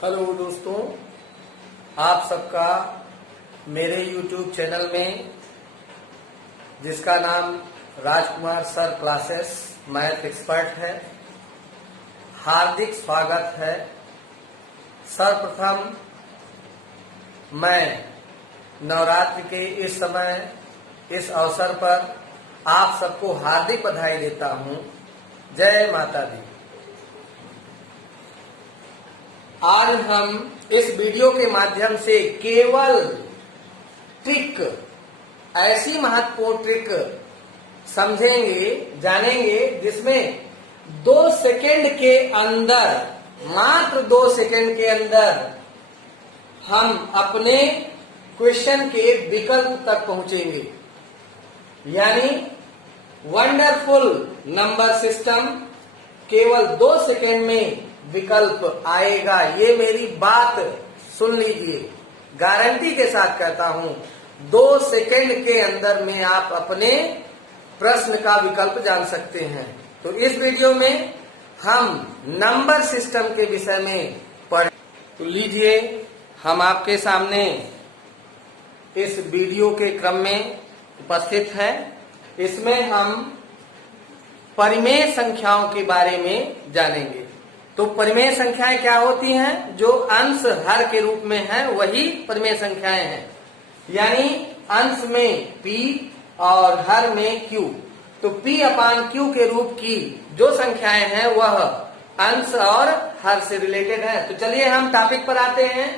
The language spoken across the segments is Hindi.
हेलो दोस्तों, आप सबका मेरे YouTube चैनल में, जिसका नाम राजकुमार सर क्लासेस मैथ एक्सपर्ट है, हार्दिक स्वागत है। सर्वप्रथम मैं नवरात्रि के इस समय इस अवसर पर आप सबको हार्दिक बधाई देता हूँ। जय माता दी। आज हम इस वीडियो के माध्यम से केवल ट्रिक, ऐसी महत्वपूर्ण ट्रिक समझेंगे, जानेंगे, जिसमें 2 सेकेंड के अंदर, मात्र 2 सेकेंड के अंदर हम अपने क्वेश्चन के विकल्प तक पहुंचेंगे। यानी वंडरफुल नंबर सिस्टम केवल 2 सेकेंड में विकल्प आएगा। ये मेरी बात सुन लीजिए, गारंटी के साथ कहता हूं। 2 सेकेंड के अंदर में आप अपने प्रश्न का विकल्प जान सकते हैं। तो इस वीडियो में हम नंबर सिस्टम के विषय में पढ़ें। तो लीजिए, हम आपके सामने इस वीडियो के क्रम में उपस्थित हैं। इसमें हम परिमेय संख्याओं के बारे में जानेंगे। तो परिमेय संख्याएं क्या होती हैं? जो अंश हर के रूप में है वही परिमेय संख्याएं हैं। यानी अंश में p और हर में q। तो p/q के रूप की जो संख्याएं हैं वह अंश और हर से रिलेटेड है। तो चलिए हम टॉपिक पर आते हैं,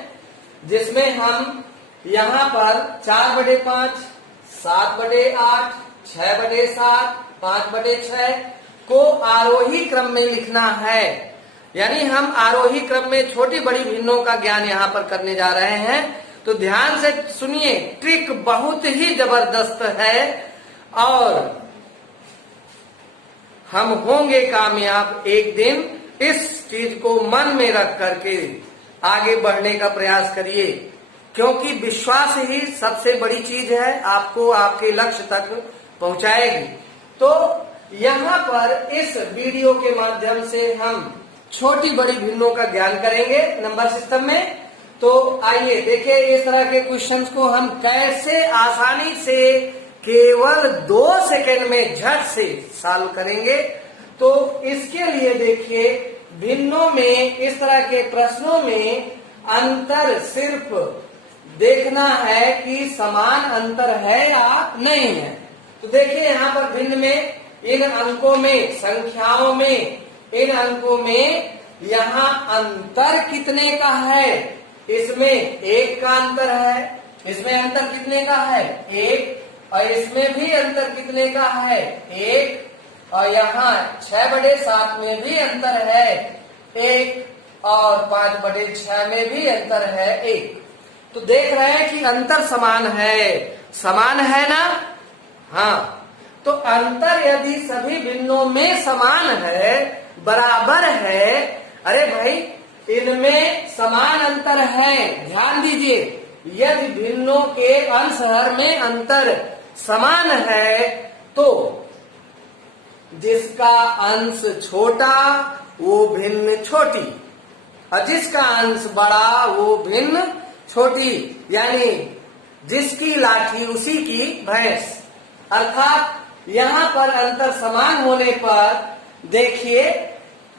जिसमें हम यहाँ पर 4/5, 7/8, 6/7, 5/6 को आरोही क्रम में लिखना है। यानी हम आरोही क्रम में छोटी बड़ी भिन्नों का ज्ञान यहाँ पर करने जा रहे हैं। तो ध्यान से सुनिए, ट्रिक बहुत ही जबरदस्त है और हम होंगे कामयाब एक दिन। इस चीज को मन में रख करके आगे बढ़ने का प्रयास करिए, क्योंकि विश्वास ही सबसे बड़ी चीज है, आपको आपके लक्ष्य तक पहुंचाएगी। तो यहाँ पर इस वीडियो के माध्यम से हम छोटी बड़ी भिन्नों का ज्ञान करेंगे नंबर सिस्टम में। तो आइए देखिए, इस तरह के क्वेश्चंस को हम कैसे आसानी से केवल 2 सेकेंड में झट से सॉल्व करेंगे। तो इसके लिए देखिए, भिन्नों में, इस तरह के प्रश्नों में अंतर सिर्फ देखना है कि समान अंतर है या नहीं है। तो देखिए, यहाँ पर भिन्न में, इन अंकों में, संख्याओं में, इन अंकों में यहाँ अंतर कितने का है? इसमें 1 का अंतर है। इसमें अंतर कितने का है? 1। और इसमें भी अंतर कितने का है? 1। और यहाँ 6/7 में भी अंतर है 1। और 5/6 में भी अंतर है 1। तो देख रहे हैं कि अंतर समान है। समान है ना? हाँ। तो अंतर यदि सभी भिन्नों में समान है, बराबर है, अरे भाई इनमें समान अंतर है, ध्यान दीजिए। यदि भिन्नों के अंश हर में अंतर समान है, तो जिसका अंश छोटा वो भिन्न छोटी, और जिसका अंश बड़ा वो भिन्न छोटी। यानी जिसकी लाठी उसी की भैंस। अर्थात यहाँ पर अंतर समान होने पर देखिए,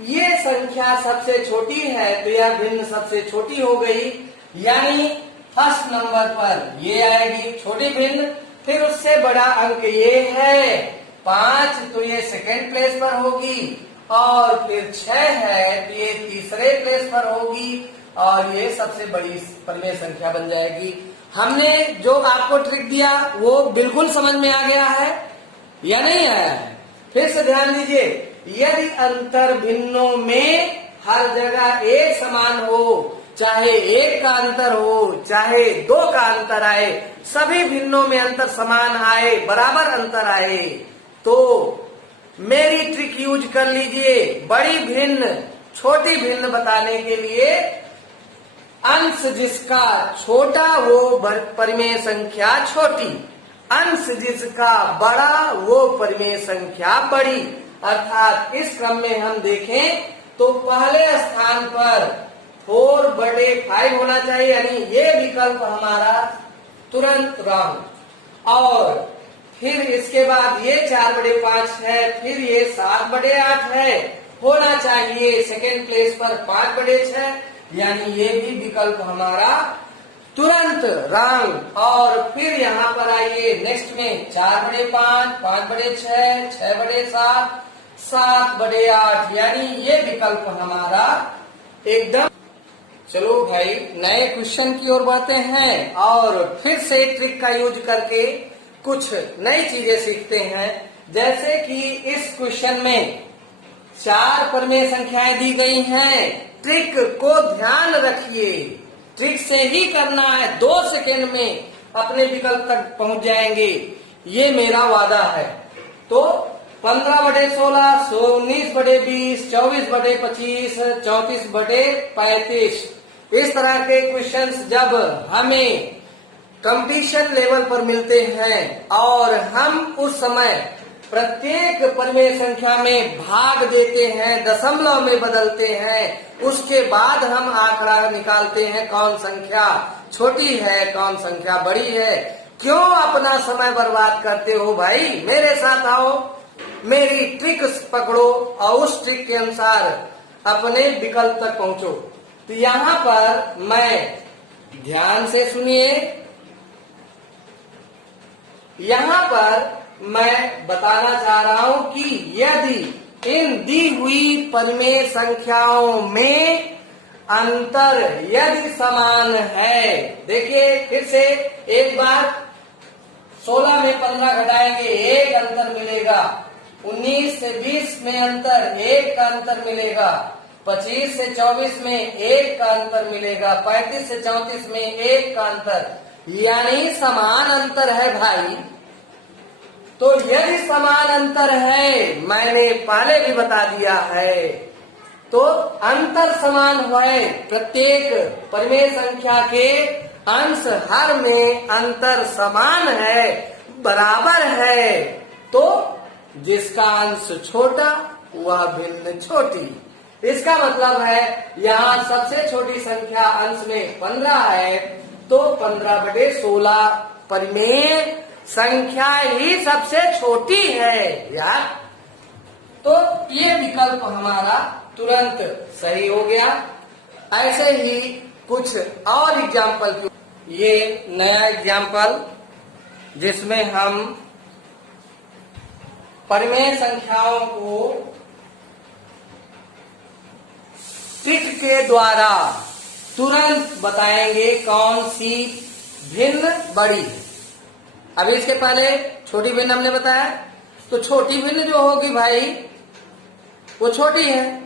ये संख्या सबसे छोटी है तो यह भिन्न सबसे छोटी हो गई। यानी फर्स्ट नंबर पर ये आएगी छोटी भिन्न। फिर उससे बड़ा अंक ये है 5, तो ये सेकेंड प्लेस पर होगी। और फिर 6 है तो ये तीसरे प्लेस पर होगी। और ये सबसे बड़ी परिमेय संख्या बन जाएगी। हमने जो आपको ट्रिक दिया वो बिल्कुल समझ में आ गया है या नहीं आया है? फिर से ध्यान दीजिए, यदि अंतर भिन्नों में हर जगह एक समान हो, चाहे 1 का अंतर हो, चाहे 2 का अंतर आए, सभी भिन्नों में अंतर समान आए, बराबर अंतर आए, तो मेरी ट्रिक यूज कर लीजिए। बड़ी भिन्न छोटी भिन्न बताने के लिए अंश जिसका छोटा वो परिमेय संख्या छोटी, अंश जिसका बड़ा वो परिमेय संख्या बड़ी। अर्थात इस क्रम में हम देखें तो पहले स्थान पर 4/5 होना चाहिए, यानी ये विकल्प हमारा तुरंत रॉन्ग। और फिर इसके बाद ये 4/5 है, फिर ये 7/8 है, होना चाहिए सेकेंड प्लेस पर 5/6, यानी ये भी विकल्प हमारा तुरंत रॉन्ग। और फिर यहाँ पर आइए नेक्स्ट में 4/5, 5/6, 6/7, 7/8, यानी ये विकल्प हमारा एकदम। चलो भाई नए क्वेश्चन की ओर बढ़ते हैं और फिर से ट्रिक का यूज करके कुछ नई चीजें सीखते हैं। जैसे कि इस क्वेश्चन में 4 परिमेय संख्याएं दी गई हैं। ट्रिक को ध्यान रखिए, ट्रिक से ही करना है, 2 सेकेंड में अपने विकल्प तक पहुंच जाएंगे, ये मेरा वादा है। तो 15/16, 19/20, 24/25, 34/35, इस तरह के क्वेश्चंस जब हमें कंपटीशन लेवल पर मिलते हैं और हम उस समय प्रत्येक परिमेय संख्या में भाग देते हैं, दशमलव में बदलते हैं, उसके बाद हम आंकड़ा निकालते हैं कौन संख्या छोटी है कौन संख्या बड़ी है। क्यों अपना समय बर्बाद करते हो भाई, मेरे साथ आओ, मेरी ट्रिक पकड़ो और उस ट्रिक के अनुसार अपने विकल्प तक पहुंचो। तो यहाँ पर मैं, ध्यान से सुनिए, यहाँ पर मैं बताना चाह रहा हूं कि यदि इन दी हुई परिमेय संख्याओं में अंतर यदि समान है, देखिए फिर से एक बार, 16 में 15 घटाएंगे 1 अंतर मिलेगा, 19 से 20 में अंतर 1 का अंतर मिलेगा, 25 से 24 में 1 का अंतर मिलेगा, 35 से 34 में 1 का अंतर, यानी समान अंतर है भाई। तो यदि समान अंतर है, मैंने पहले भी बता दिया है, तो अंतर समान है, प्रत्येक परिमेय संख्या के अंश हर में अंतर समान है, बराबर है, तो जिसका अंश छोटा वह भिन्न छोटी। इसका मतलब है यहाँ सबसे छोटी संख्या अंश में 15 है, तो 15/16 परिमेय संख्या ही सबसे छोटी है यार। तो ये विकल्प हमारा तुरंत सही हो गया। ऐसे ही कुछ और एग्जाम्पल, ये नया एग्जाम्पल जिसमें हम परिमेय संख्याओं को ट्रिक के द्वारा तुरंत बताएंगे कौन सी भिन्न बड़ी है। अभी इसके पहले छोटी भिन्न हमने बताया, तो छोटी भिन्न जो होगी भाई वो छोटी है,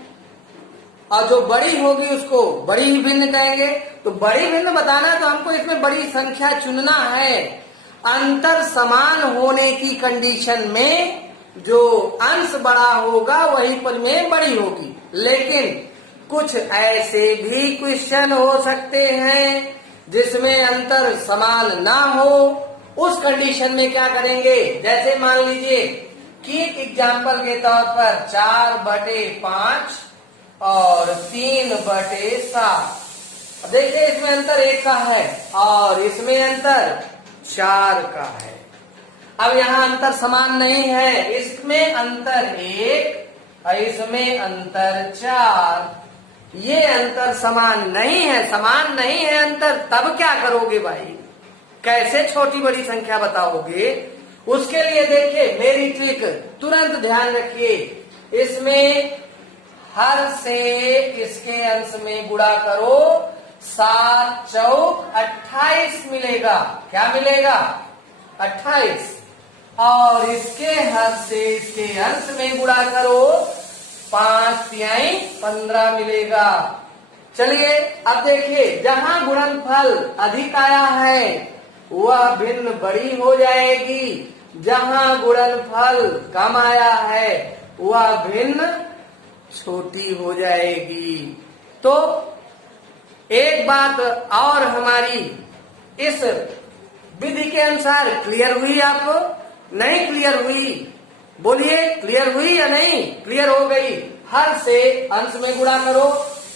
और जो बड़ी होगी उसको बड़ी ही भिन्न कहेंगे। तो बड़ी भिन्न बताना है तो हमको इसमें बड़ी संख्या चुनना है। अंतर समान होने की कंडीशन में जो अंश बड़ा होगा वही परिमेय बड़ी होगी। लेकिन कुछ ऐसे भी क्वेश्चन हो सकते हैं जिसमें अंतर समान ना हो, उस कंडीशन में क्या करेंगे, जैसे मान लीजिए कि एग्जाम्पल के तौर पर 4/5 और 3/7। देखिए इसमें अंतर 1 का है और इसमें अंतर 4 का है। अब यहाँ अंतर समान नहीं है, इसमें अंतर 1 और इसमें अंतर 4, ये अंतर समान नहीं है, समान नहीं है अंतर, तब क्या करोगे भाई, कैसे छोटी बड़ी संख्या बताओगे। उसके लिए देखिए मेरी ट्रिक तुरंत ध्यान रखिए, इसमें हर से इसके अंश में गुणा करो, 7 चौक 28 मिलेगा। क्या मिलेगा, 28। और इसके हर से इसके अंश में गुणा करो, 5 तिहाई 15 मिलेगा। चलिए अब देखिए, जहां गुणनफल अधिक आया है वह भिन्न बड़ी हो जाएगी, जहां गुणनफल कम आया है वह भिन्न छोटी हो जाएगी। तो एक बात और हमारी इस विधि के अनुसार क्लियर हुई आपको, नहीं क्लियर हुई, बोलिए क्लियर हुई या नहीं, क्लियर हो गई। हर से अंश में गुणा करो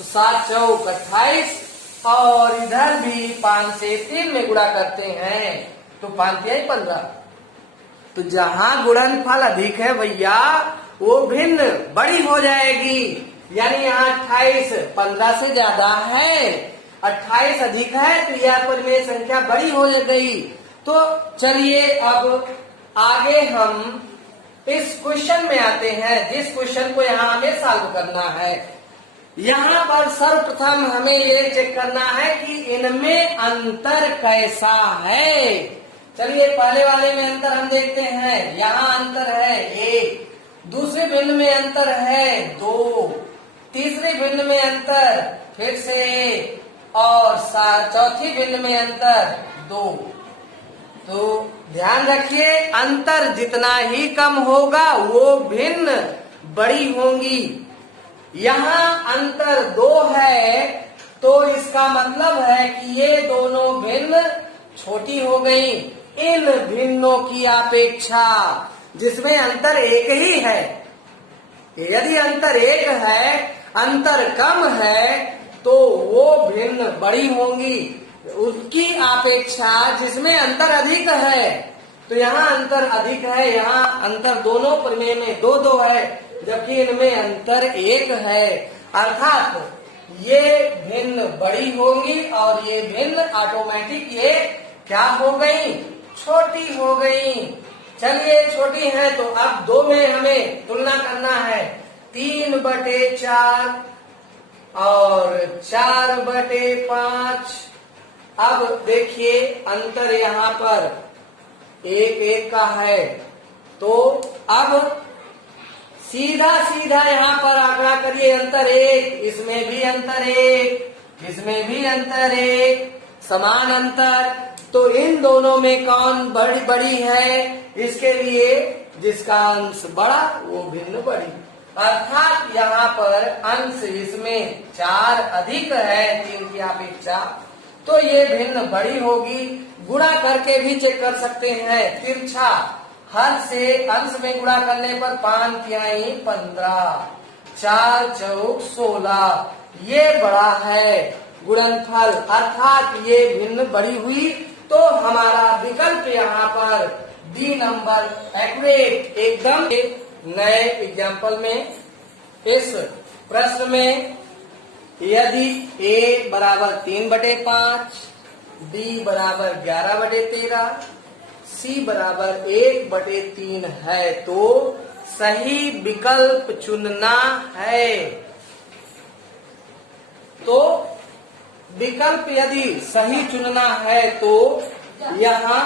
तो 7 चौक 28 और इधर भी 5 से 3 में गुणा करते हैं तो 5 तिहाई 15। तो जहां गुणनफल अधिक है भैया वो भिन्न बड़ी हो जाएगी, यानी यहाँ 28 15 से ज्यादा है, 28 अधिक है तो यह परिमेय संख्या बड़ी हो गई। तो चलिए अब आगे हम इस क्वेश्चन में आते हैं, जिस क्वेश्चन को यहाँ हमें सॉल्व करना है। यहाँ पर सर्वप्रथम हमें ये चेक करना है कि इनमें अंतर कैसा है। चलिए पहले वाले में अंतर हम देखते हैं। यहाँ अंतर है 1, दूसरे भिन्न में अंतर है 2, तीसरे भिन्न में अंतर फिर से 1 और चौथी भिन्न में अंतर 2। तो ध्यान रखिए अंतर जितना ही कम होगा वो भिन्न बड़ी होंगी। यहाँ अंतर 2 है तो इसका मतलब है कि ये दोनों भिन्न छोटी हो गई इन भिन्नों की अपेक्षा, जिसमें अंतर 1 ही है। यदि अंतर 1 है, अंतर कम है तो वो भिन्न बड़ी होंगी उसकी अपेक्षा जिसमें अंतर अधिक है। तो यहाँ अंतर अधिक है, यहाँ अंतर दोनों परिमेय में 2-2 है, जबकि इनमें अंतर 1 है, अर्थात ये भिन्न बड़ी होंगी और ये भिन्न ऑटोमेटिक ये क्या हो गई, छोटी हो गई। चलिए छोटी है तो अब 2 में हमें तुलना करना है, 3/4 और 4/5। अब देखिए अंतर यहाँ पर 1-1 का है, तो अब सीधा यहाँ पर आंकड़ा करिए, अंतर 1, इसमें भी अंतर 1, इसमें भी अंतर 1, समान अंतर। तो इन दोनों में कौन बड़ी है, इसके लिए जिसका अंश बड़ा वो भिन्न बड़ी, अर्थात यहाँ पर अंश इसमें 4 अधिक है 3 की अपेक्षा, तो ये भिन्न बड़ी होगी। गुणा करके भी चेक कर सकते हैं, तिरछा हर से अंश में गुणा करने पर 5 तिहाई 15, 4 चौक 16, ये बड़ा है गुणनफल, अर्थात ये भिन्न बड़ी हुई। तो हमारा विकल्प यहाँ पर डी नंबर एक्यूरेट एकदम। नए एग्जाम्पल में इस प्रश्न में यदि a बराबर 3/5, b बराबर 11/13, c बराबर 1/3 है तो सही विकल्प चुनना है। तो विकल्प यदि सही चुनना है तो यहाँ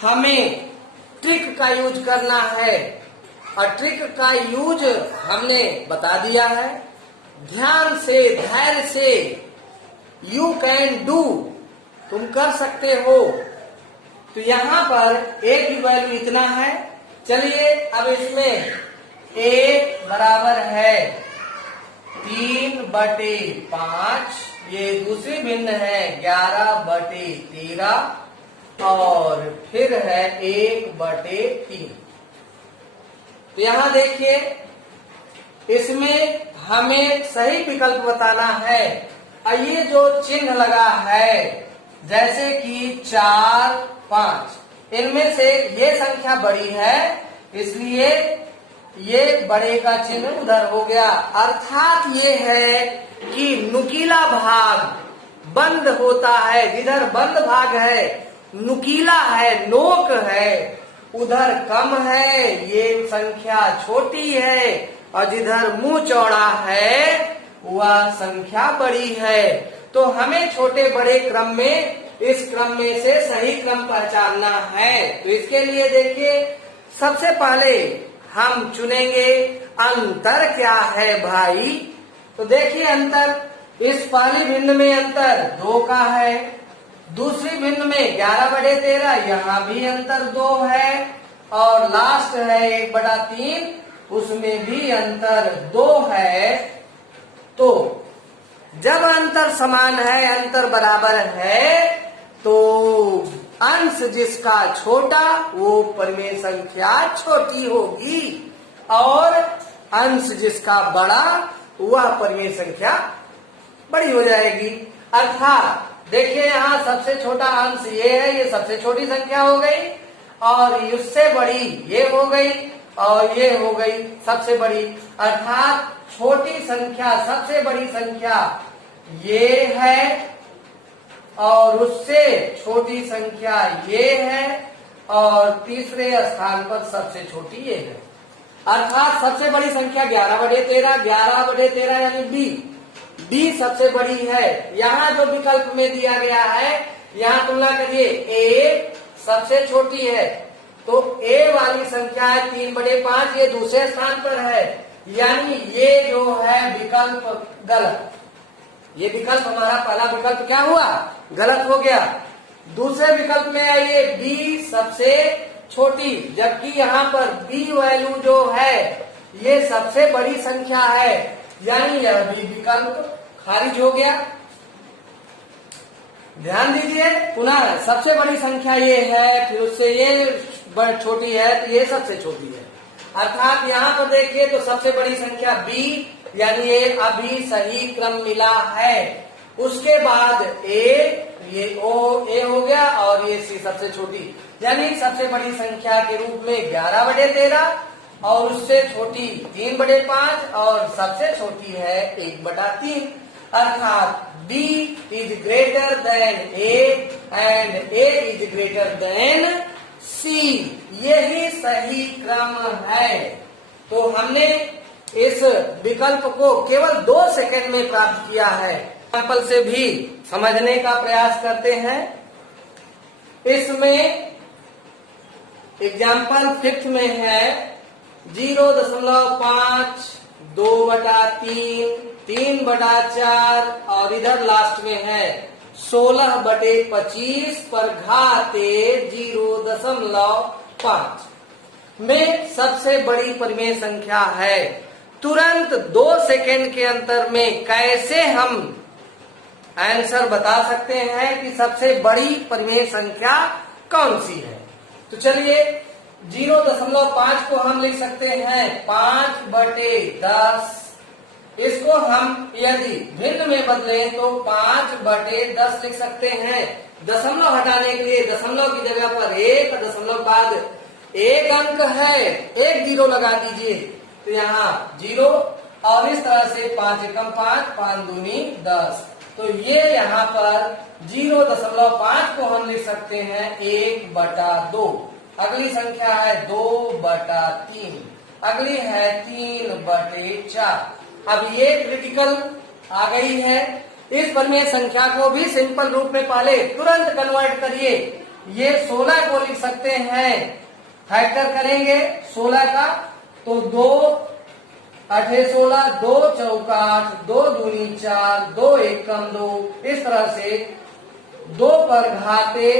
हमें ट्रिक का यूज करना है, और ट्रिक का यूज हमने बता दिया है। ध्यान से धैर्य से, यू कैन डू, तुम कर सकते हो। तो यहाँ पर a की वैल्यू इतना है। चलिए अब इसमें a बराबर है 3/5, ये दूसरी भिन्न है 11/13 और फिर है 1/3। तो यहाँ देखिए इसमें हमें सही विकल्प बताना है। ये जो चिन्ह लगा है जैसे कि 4, 5, इनमें से ये संख्या बड़ी है इसलिए ये बड़े का चिन्ह उधर हो गया, अर्थात ये है कि नुकीला भाग बंद होता है। जिधर बंद भाग है, नुकीला है, नोक है, उधर कम है, ये संख्या छोटी है, और जिधर मुंह चौड़ा है वह संख्या बड़ी है। तो हमें छोटे बड़े क्रम में इस क्रम में से सही क्रम पहचानना है। तो इसके लिए देखिए सबसे पहले हम चुनेंगे अंतर क्या है भाई। तो देखिए अंतर इस पहली भिन्न में अंतर 2 का है, दूसरी भिन्न में 11/13, यहाँ भी अंतर 2 है, और लास्ट है 1/3, उसमें भी अंतर 2 है। तो जब अंतर समान है, अंतर बराबर है, तो अंश जिसका छोटा वो परिमेय संख्या छोटी होगी, और अंश जिसका बड़ा वह परिमेय संख्या बड़ी हो जाएगी। अर्थात देखिए यहाँ सबसे छोटा अंश ये है, ये सबसे छोटी संख्या हो गई, और उससे बड़ी ये हो गई, और ये हो गई सबसे बड़ी। अर्थात छोटी संख्या सबसे बड़ी संख्या ये है, और उससे छोटी संख्या ये है, और तीसरे स्थान पर सबसे छोटी ये है। अर्थात सबसे बड़ी संख्या 11/13, 11/13 यानी डी सबसे बड़ी है। यहाँ जो विकल्प में दिया गया है, यहाँ तुलना करिए, ए सबसे छोटी है, तो ए वाली संख्या है 3/5, ये दूसरे स्थान पर है, यानी ये जो है विकल्प गलत। ये विकल्प हमारा पहला विकल्प क्या हुआ, गलत हो गया। दूसरे विकल्प में आइए, बी सबसे छोटी, जबकि यहाँ पर बी वैल्यू जो है ये सबसे बड़ी संख्या है, यानी यह भी विकल्प खारिज हो गया। ध्यान दीजिए, पुनः सबसे बड़ी संख्या ये है, फिर उससे ये छोटी है, तो ये सबसे छोटी है। अर्थात यहाँ पर देखिए तो सबसे बड़ी संख्या बी, यानी ये अभी सही क्रम मिला है। उसके बाद ए, ये ओ ए हो गया, और ये सी सबसे छोटी, यानी सबसे बड़ी संख्या के रूप में 11/13, और उससे छोटी 3/5, और सबसे छोटी है 1/3। अर्थात B is greater than A and A is greater than C। यही सही क्रम है। तो हमने इस विकल्प को केवल 2 सेकंड में प्राप्त किया है। एग्जाम्पल से भी समझने का प्रयास करते हैं। इसमें एग्जाम्पल 5 में है 0.5, 2/3, 3/4, और इधर लास्ट में है 16/25 पर घाते 0.5 में सबसे बड़ी परिमेय संख्या है। तुरंत 2 सेकेंड के अंतर में कैसे हम आंसर बता सकते हैं कि सबसे बड़ी परिमेय संख्या कौन सी है? तो चलिए 0.5 को हम लिख सकते हैं 5/10। इसको हम यदि भिन्न में बदलें तो 5/10 लिख सकते हैं। दशमलव हटाने के लिए दशमलव की जगह पर 1 दशमलव बाद 1 अंक है, 1 जीरो लगा दीजिए, तो यहाँ 0, और इस तरह से 5 एकम 5, 5 दूनी 10। तो ये यहाँ पर 0.5 को हम लिख सकते हैं 1/2। अगली संख्या है 2/3, अगली है 3/4। अब ये क्रिटिकल आ गई है। इस परिमेय संख्या को भी सिंपल रूप में पहले तुरंत कन्वर्ट करिए। ये 16 को लिख सकते हैं, फैक्टर करेंगे 16 का, तो 2 8 16, 2 चौका 8, 2 दूनी 4, 2 एकम 2, इस तरह से 2 पर घाते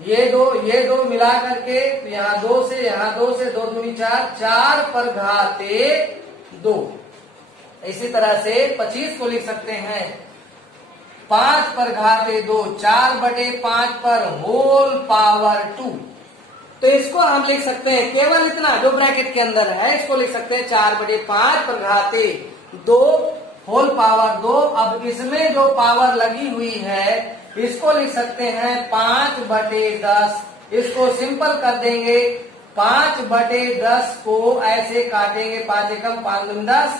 ये दो मिला करके, तो यहाँ 2 से यहाँ 2 से 2 दूनी 4, 4 पर घाते 2। इसी तरह से 25 को लिख सकते हैं 5 पर घाते 2, 4/5 पर होल पावर 2। तो इसको हम लिख सकते हैं केवल इतना जो ब्रैकेट के अंदर है, इसको लिख सकते हैं 4/5 पर घाते 2 होल पावर 2। अब इसमें जो पावर लगी हुई है इसको लिख सकते हैं 5/10। इसको सिंपल कर देंगे, 5/10 को ऐसे काटेंगे, 5 एकम 5 दूनी 10,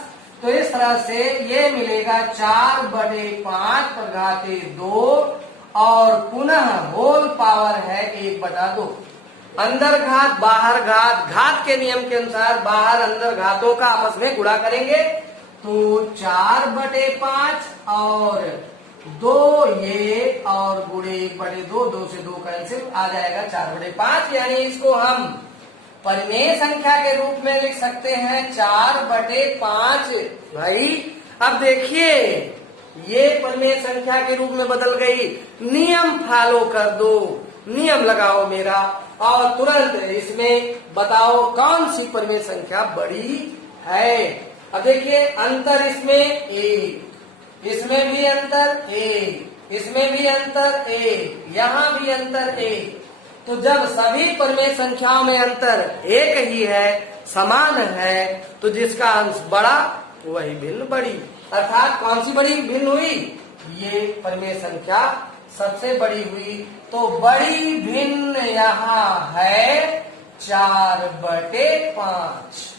तो इस तरह से ये मिलेगा 4/5 पर घाते 2, और पुनः होल पावर है 1/2। अंदर घात बाहर घात, घात के नियम के अनुसार बाहर अंदर घातों का आपस में गुणा करेंगे, तो 4/5 और 2 ये, और गुणे 1/2, 2 से 2 कैंसिल, आ जाएगा 4/5। यानी इसको हम परिमेय संख्या के रूप में लिख सकते हैं 4/5। भाई अब देखिए ये परिमेय संख्या के रूप में बदल गई। नियम फॉलो कर दो, नियम लगाओ मेरा, और तुरंत इसमें बताओ कौन सी परिमेय संख्या बड़ी है। अब देखिए अंतर इसमें ए, इसमें भी अंतर ए, इसमें भी अंतर ए, यहाँ भी अंतर ए। तो जब सभी परिमेय संख्याओं में अंतर एक ही है, समान है, तो जिसका अंश बड़ा वही भिन्न बड़ी। अर्थात कौन सी बड़ी भिन्न हुई, ये परिमेय संख्या सबसे बड़ी हुई। तो बड़ी भिन्न यहाँ है 4/5।